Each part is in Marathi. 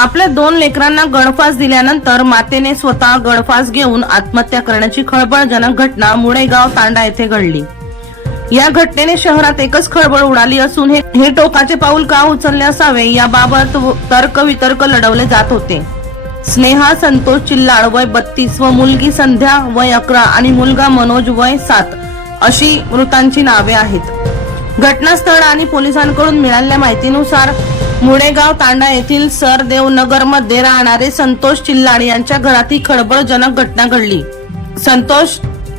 आपल्या दोन लेकरांना गळफास दिल्यानंतर मातेने स्वतः गळफास घेऊन आत्महत्या करण्याची खळबळजनक घटना मुळेगाव तांडा येथे घडली. या घटनेने शहरात एकच खळबळ उडाली असून हे टोकाचे पाऊल का उचलले असावे याबाबत तर्कवितर्क तर्क वितर्क लढवले जात होते. स्नेहा संतोष चिल्लाड वय बत्तीस व मुलगी संध्या वय अकरा आणि मुलगा मनोज वय सात अशी मृतांची नावे आहेत. घटनास्थळ आणि पोलिसांकडून मिळालेल्या माहितीनुसार मुळेगाव तांडा येथील सरदेव नगरमध्ये राहणारे संतोष चिल्लाड यांच्या घरात ही खळबळजनक घटना घडली. संतोष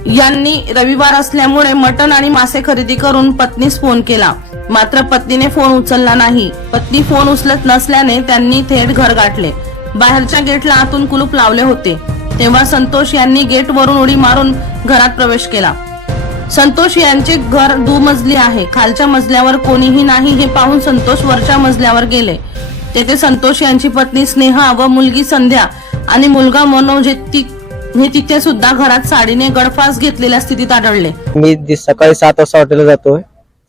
यांनी रविवार असल्यामुळे मटण आणि मासे खरेदी करून पत्नीस फोन केला. मात्र पत्नीने फोन उचलला नाही. पत्नी फोन उचलत नसल्याने त्यांनी थेट घर गाठले. बाहेरच्या गेटला आतून कुलूप लावले होते. तेव्हा संतोष यांनी गेट वरून उडी मारून घरात प्रवेश केला. संतोष यांचे घर दुमजली आहे. खालच्या मजल्यावर कोणीही नाही हे पाहून संतोष वरच्या मजल्यावर गेले. तेथे संतोष यांची पत्नी स्नेहा व मुलगी संध्या आणि मुलगा मनोज हे तिथे सुद्धा घरात साडीने गडफास घेतलेल्या स्थितीत आढळले. मी सकाळी सात वाजता हॉटेलला जातोय.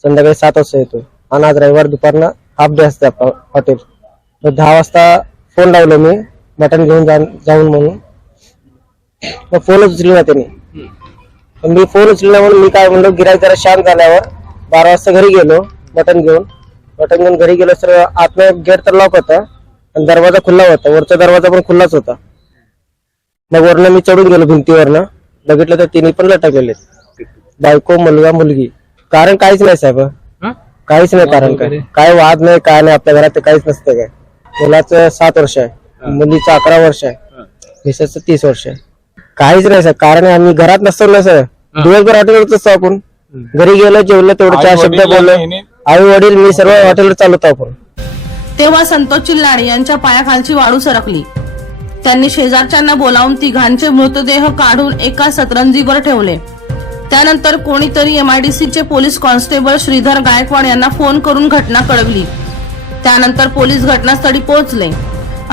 संध्याकाळी सात वाजता येतोय. आणि आज रविवार दुपारनं हाफ डे असते हॉटेल. तर दहा वाजता फोन लावलो मी. मटण घेऊन जा जाऊन म्हणून. मग फोन उचलला ना त्यांनी. मी फोन उचलला म्हणून मी काय म्हणलो गिराईक जरा शांत झाल्यावर बारा वाजता घरी गेलो मटण घेऊन. मटण घेऊन घरी गेलो तर आतमध्ये गेट तर लॉक होता आणि दरवाजा खुला होता. वरचा दरवाजा पण खुलाच होता. मग वरनं मी चढून गेलो भिंतीवरनं. बघितलं तर तिन्ही पण लटकलेले बायको मुलगा मुलगी. कारण काहीच नाही साहेब. काहीच नाही कारण काय. काय वाद नाही काय नाही. आपल्या घरात ते काहीच नसतं काय. मुलाचं सात वर्ष आहे. मुलीचं अकरा वर्ष आहे. मिसेसचं तीस वर्ष आहे. काहीच नाही सर. कारण आम्ही घरात नसतो ना सर. दिवसभर हॉटेलवरच असतो आपण. घरी गेलो जेवलं तेवढं चार शब्द बोललो. आई वडील मी सर्व हॉटेलवर चालवतो आपण. तेव्हा संतोष चिल्लाडे यांच्या पायाखालची वाळू सरकली. त्यांनी शेजारच्यांना बोलावून तिघांचे मृतदेह काढून एका सतरंजीवर ठेवले. त्यानंतर कोणीतरी एमआयडीसी चे पोलीस कॉन्स्टेबल श्रीधर गायकवाड यांना फोन करून घटना कळवली. त्यानंतर पोलीस घटनास्थळी पोहोचले.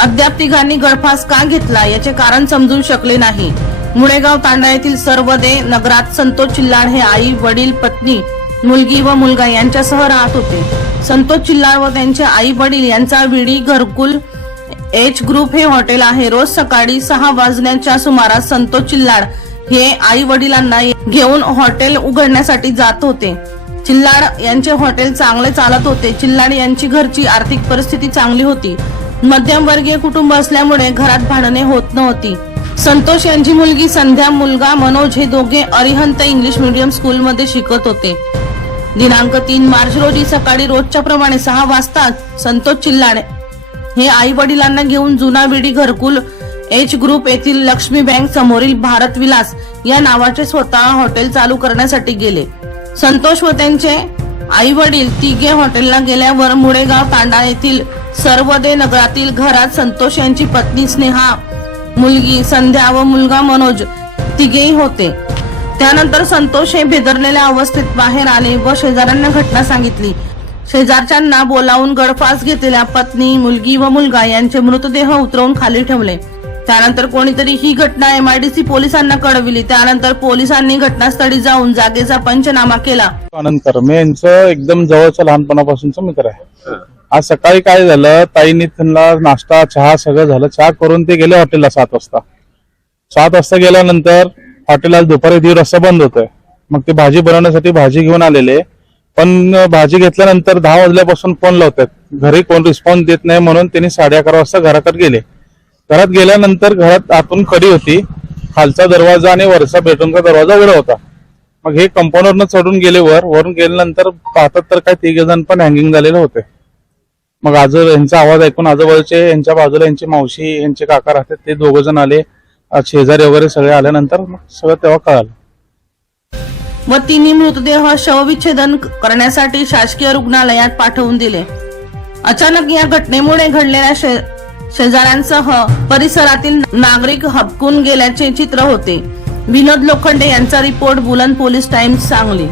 अद्याप तिघांनी गळफास का घेतला याचे कारण समजू शकले नाही. मुळेगाव तांडा येथील सर्वदे नगरात संतोष चिल्लाड हे आई वडील पत्नी मुलगी व मुलगा यांच्यासह राहत होते. संतोष चिल्लाड व त्यांचे आई वडील यांचा विडी घरकुल एच ग्रुप हे हॉटेल आहे. रोज सकाळी सहा वाजण्याच्या सुमारास संतोष चिल्लाड हे आई वडिलांना घेऊन हॉटेल उघडण्यासाठी जात होते. चिल्लाड यांचे हॉटेल चांगले चालत होते. चिल्लाड यांची घरची आर्थिक परिस्थिती चांगली होती. मध्यमवर्गीय कुटुंब असल्यामुळे घरात भांडणे होत नव्हती. संतोष यांची मुलगी संध्या मुलगा मनोज हे दोघे अरिहंत इंग्लिश मीडियम स्कूलमध्ये शिकत होते. दिनांक तीन मार्च रोजी सकाळी रोजच्या प्रमाणे सहा वाजता संतोष चिल्लाणे हे आई वडिलांना घेऊन जुना विडी घरकुल एच ग्रुप येथील लक्ष्मी बँक समोरील भारत विलास या नावाचे स्वतः हॉटेल चालू करण्यासाठी गेले. संतोष व त्यांचे आई वडील तिघे हॉटेलला गेल्यावर मुळेगाव तांडा येथील सर्वदे नगरातील घरात संतोष यांची पत्नी स्नेहा मुलगी संध्या व मुलगा मनोज तिघेही होते. त्यानंतर संतोष हे बेदरलेल्या अवस्थेत बाहेर आले व शेजाऱ्यांना घटना सांगितली. शेजारच्यांना बोलावून गळफास घेतलेल्या पत्नी मुलगी व मुलगा यांचे मृतदेह उतरवून खाली ठेवले. त्यानंतर कोणीतरी ही घटना एमआयडीसी पोलिसांना कळविली. त्यानंतर पोलिसांनी घटनास्थळी जाऊन जागेचा पंचनामा केला. मी यांचं एकदम जवळचं लहानपणापासूनचं मित्र आहे. आज सकाळी काय झालं? ताईनी त्यांना नाश्ता चहा सगळं झालं. चहा करून ते गेले हॉटेलला सात वाजता. सात वाजता गेल्यानंतर हॉटेल आज दुपारी दीड वाजता बंद होतंय. मग ते भाजी बनवण्यासाठी भाजी घेऊन आलेले. पण भाजी घेतल्यानंतर दहा वाजल्यापासून फोन लावतात घरी कोण रिस्पॉन्स देत नाही म्हणून त्यांनी साडे अकरा वाजता घराकडे गेले. घरात गेल्यानंतर घरात आतून कडी होती. खालचा दरवाजा आणि वरचा बेडरूमचा दरवाजा उघडा होता. मग हे कंपाऊंडवरनं चढून गेले वर. वरून गेल्यानंतर पाहतात तर काय तिघे जण पण हँगिंग झालेले होते. मग आज यांचा आवाज ऐकून आजूबाजूचे यांच्या बाजूला यांची मावशी यांचे काका राहतात ते दोघ जण आले. शेजारी वगैरे सगळे आल्यानंतर मग सगळं तेव्हा कळालं. व तिन्ही मृतदेह शवविच्छेदन करण्यासाठी शासकीय रुग्णालयात पाठवून दिले. अचानक या घटनेमुळे घडलेल्या शे- शेजाऱ्यांसह परिसरातील नागरिक हबकून गेल्याचे चित्र होते. विनोद लोखंडे यांचा रिपोर्ट बुलंद पोलीस टाइम्स सांगली.